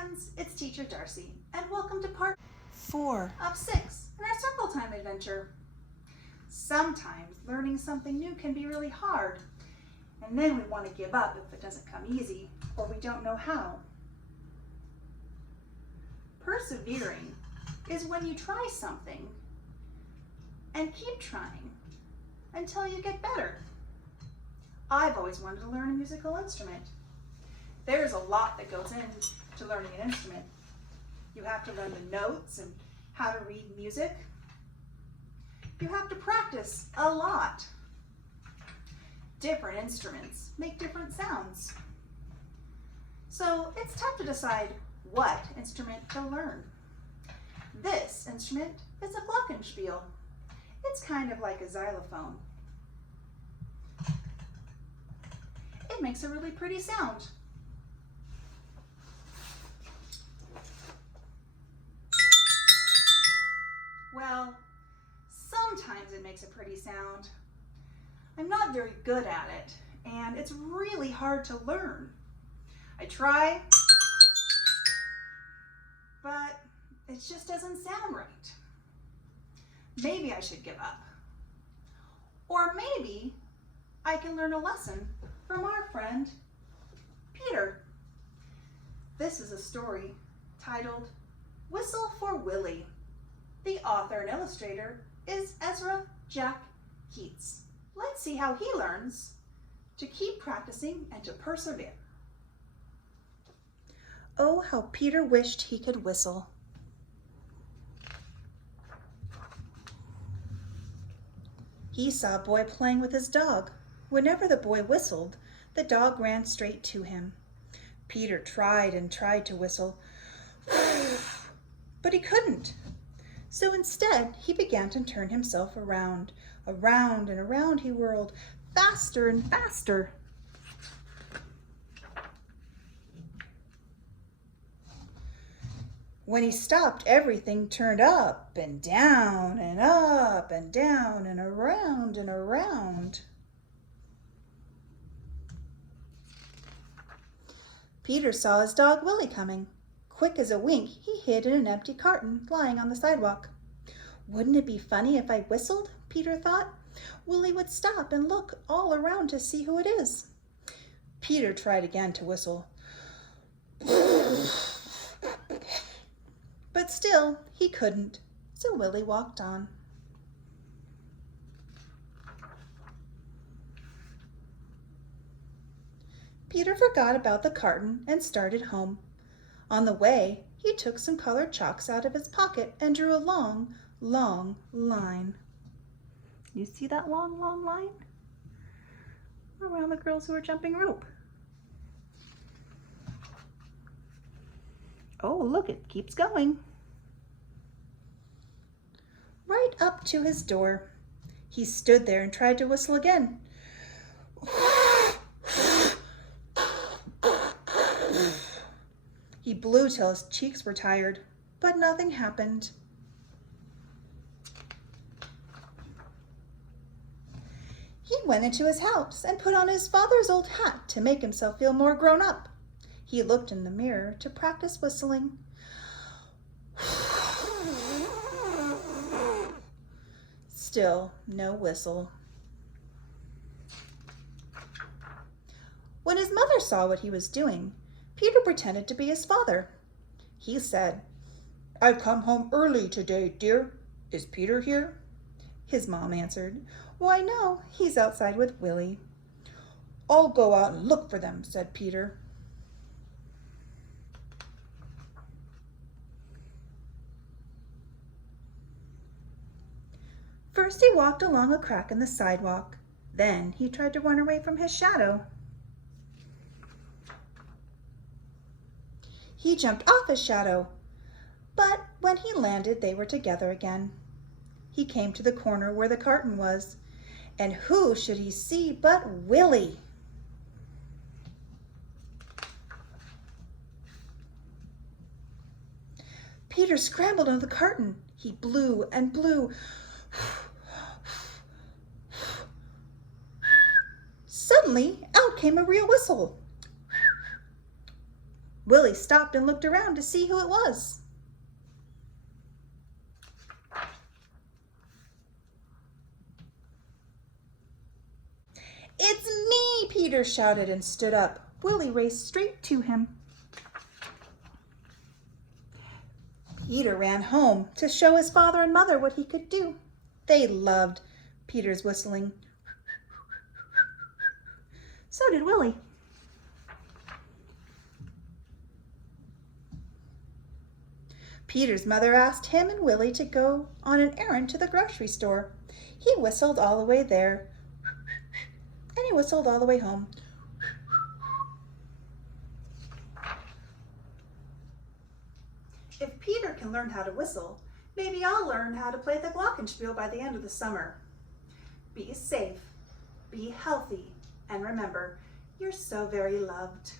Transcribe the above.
friends, it's Teacher Darcy, and welcome to part 4 of 6 in our circle time adventure. Sometimes learning something new can be really hard, and then we want to give up if it doesn't come easy or we don't know how. Persevering is when you try something and keep trying until you get better. I've always wanted to learn a musical instrument. There's a lot that goes into learning an instrument. You have to learn the notes and how to read music. You have to practice a lot. Different instruments make different sounds. So it's tough to decide what instrument to learn. This instrument is a glockenspiel. It's kind of like a xylophone. It makes a really pretty sound. Well, sometimes it makes a pretty sound. I'm not very good at it, and it's really hard to learn. I try, but it just doesn't sound right. Maybe I should give up. Or maybe I can learn a lesson from our friend, Peter. This is a story titled Whistle for Willie. The author and illustrator is Ezra Jack Keats. Let's see how he learns to keep practicing and to persevere. Oh, how Peter wished he could whistle. He saw a boy playing with his dog. Whenever the boy whistled, the dog ran straight to him. Peter tried and tried to whistle, but he couldn't. So instead, he began to turn himself around. Around and around he whirled, faster and faster. When he stopped, everything turned up and down and up and down and around and around. Peter saw his dog Willie coming. Quick as a wink, he hid in an empty carton lying on the sidewalk. Wouldn't it be funny if I whistled? Peter thought. Willie would stop and look all around to see who it is. Peter tried again to whistle. But still, he couldn't, so Willie walked on. Peter forgot about the carton and started home. On the way, he took some colored chalks out of his pocket and drew a long, long line. You see that long, long line? Around the girls who are jumping rope. Oh, look, it keeps going. Right up to his door. He stood there and tried to whistle again. He blew till his cheeks were tired, but nothing happened. He went into his house and put on his father's old hat to make himself feel more grown up. He looked in the mirror to practice whistling. Still no whistle. When his mother saw what he was doing, Peter pretended to be his father. He said, "I've come home early today, dear. Is Peter here?" His mom answered, "Why, no, he's outside with Willie." "I'll go out and look for them," said Peter. First he walked along a crack in the sidewalk. Then he tried to run away from his shadow. He jumped off his shadow, but when he landed, they were together again. He came to the corner where the carton was, and who should he see but Willie? Peter scrambled under the carton. He blew and blew. Suddenly, out came a real whistle. Willie stopped and looked around to see who it was. "It's me!" Peter shouted and stood up. Willie raced straight to him. Peter ran home to show his father and mother what he could do. They loved Peter's whistling. So did Willie. Peter's mother asked him and Willie to go on an errand to the grocery store. He whistled all the way there, and he whistled all the way home. If Peter can learn how to whistle, maybe I'll learn how to play the glockenspiel by the end of the summer. Be safe, be healthy, and remember, you're so very loved.